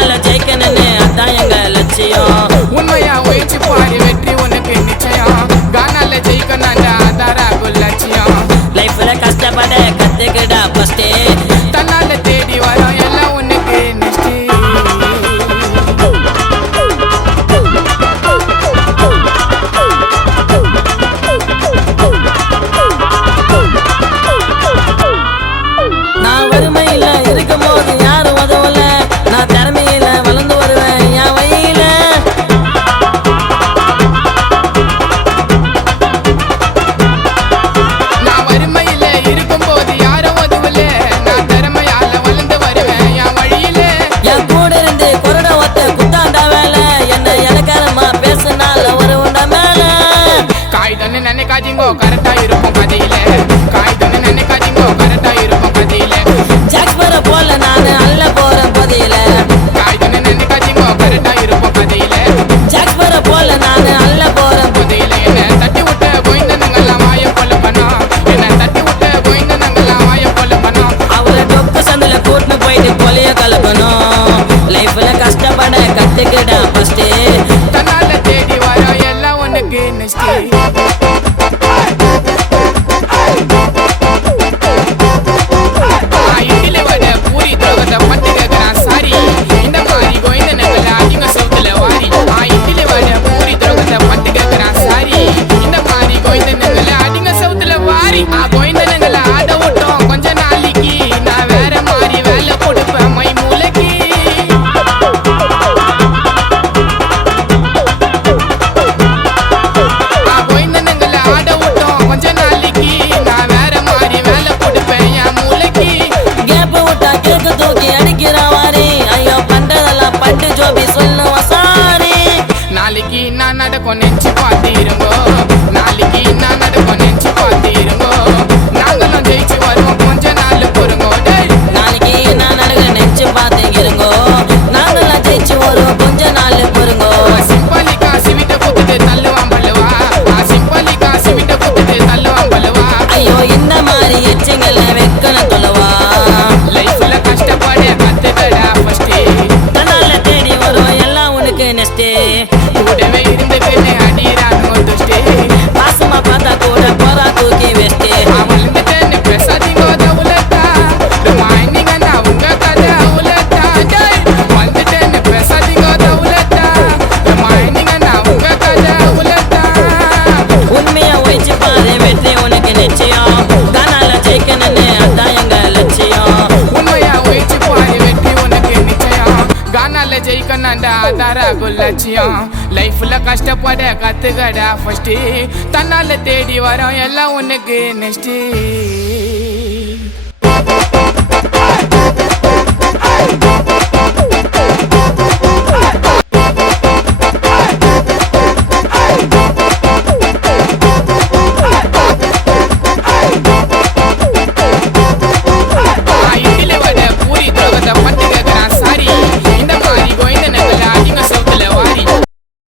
தன்னால ஜெயிக்கணும்னு அதான் எங்க லட்சியம். உண்மையா உயிர்ச்சி பாரு வெற்றி உனக்கு நிச்சயம். கானால ஜெயிக்கணும்டா அதான் ராகுல் லட்சியம். லைஃப்ல கஷ்டப்பட கத்துக்கிடா ஃபர்ஸ்ட். தன்னால தேடி வரோம் எல்லாம் உனக்கு நெக்ஸ்ட். நான் வறுமையில இருக்கும் போது யாரும் உதவல. நான் திறமையில வளர்ந்து வருவேன் என் வழியில. நான் வறுமையில இருக்கும் போது யாரும் உதவல. நான் திறமையால வளர்ந்து வருவேன் என் வழியில. என் கூட இருந்து கொரட ஒத்த குத்தாண்டா வேலை. என்ன இலக்காரமா பேசுனால ஒரு உண்ட மேல. காய்தொன்னு நினைக்காதீங்கோ கரெக்டா இருக்கும் கதையில. காய்தொன்னு நினைக்காதீங்கோ கரெக்டா இருக்கும் கதையில. ஜாக்ஸ்பர போல நானு அல்ல போறேன் பதியில. காய்தொன்னு நினைக்காதீங்கோ கரெக்டா இருக்கும் கதையில. ஜாக்ஸ்பர போல நானு அல்ல போறேன் கதையில என்ன தட்டி விட்ட கோயந்தனங்கெல்லாம் வாய போல பண்ணோம். என்ன தட்டி விட்ட கோயந்தனங்கெல்லாம் வாய போல பண்ணோம். அவரை டொக்கு சந்தில கூட்டின்னு போயிட்டு கொலைய கலக்கணும். லைஃப்ல கஷ்டப்பட கத்துக்கிடா ஃபர்ஸ்ட். தன்னால தேடி வரோம் எல்லாம் உனக்கு நெக்ஸ்ட். இட்லி வடை பூரி துரோகத்தை பட்டு கேட்கறான் சாரி. இந்த மாதிரி கோயந்தனங்களை அதிக சவுத்துல வாரி. இட்லி வடை பூரி துரோகத்தை பட்டு கேட்கறான் சாரி. இந்த மாதிரி கோயந்தனங்களை அதிக சவுத்துல வாரி. கோயந்தனங்களை ஆட விட்டோம் கொஞ்ச நாளைக்கு. நான் வேற மாதிரி வேலை கொடுப்பேன் மை மூளைக்கு. கோயந்தனங்களை ஆட விட்டோம் கொஞ்ச நாளைக்கு. நான் வேற மாதிரி வேலை கொடுப்பேன் என் மூளைக்கு. கேப் விட்டா கேக்கு தூக்கி அடிக்கிறான் வாரி. ஐயோ பண்றதெல்லாம் பட்டு ஜோபி சொல்லுவான் சாரி. நாளைக்கு நான் நடக்கும் நெஞ்சு பார்த்திருங்கோ. நாளைக்கு நான் நடக்கும் நெஞ்சு பார்த்திருங்கோ. நாங்களும் ஜெயிச்சு வருவோம் கொஞ்ச நாள் பொறுங்கோ. நாளைக்கு நான் நடக்க நெச்சு பாத்துக்கிறோங்கோ. நாங்கெல்லாம் ஜெயிச்சு வருவோம் கொஞ்ச நாள் பொறுங்கோ. சிம்பாலி காசு விட்டு குத்துட்டு தள்ளுவான் பல்லுவா. சிம்பாலி காசு விட்டு குத்துட்டு தள்ளுவான் பல்லுவா. ஐயோ இந்த மாதிரி எச்சங்களை வைக்கணும் தொலைவா. லைஃப்ல கஷ்டப்பட கத்துக்கடா ஃபர்ஸ்ட். தன்னால தேடி வரும் எல்லாம் உனக்கு நெக்ஸ்ட். கூடவே இருந்துக்கிட்டு அடிறாங்க துஷ்டி. பாசமா பார்த்தா கூட போறா தூக்கி வெஸ்ட். அவளுந்துட்டேன்னு பேசாதீங்கோ தவுலத்தா. ரிமைண்டிங் அண்ணா உங்க கதை அவுலத்தா. வந்துட்டேன்னு பேசாதீங்கோ தவுலத்தா. ரிமைண்டிங் அண்ணா உங்க கதை அவுலத்தா. உண்மையா உழைச்சு பாரு வெற்றி உனக்கு நிச்சயம். தன்னால ஜெயிக்கணும்னு அதான் எங்க லட்சியம். உண்மையா உயிர்ச்சி பாரு வெற்றி உனக்கு நிச்சயம். கானால ஜெயிக்கணும்டா அதான் ராகுல் லட்சியம். லைஃப்ல கஷ்டப்பட கத்துக்கடா ஃபர்ஸ்ட். தன்னால தேடி வரோம் எல்லாம் உனக்கு நெக்ஸ்ட்.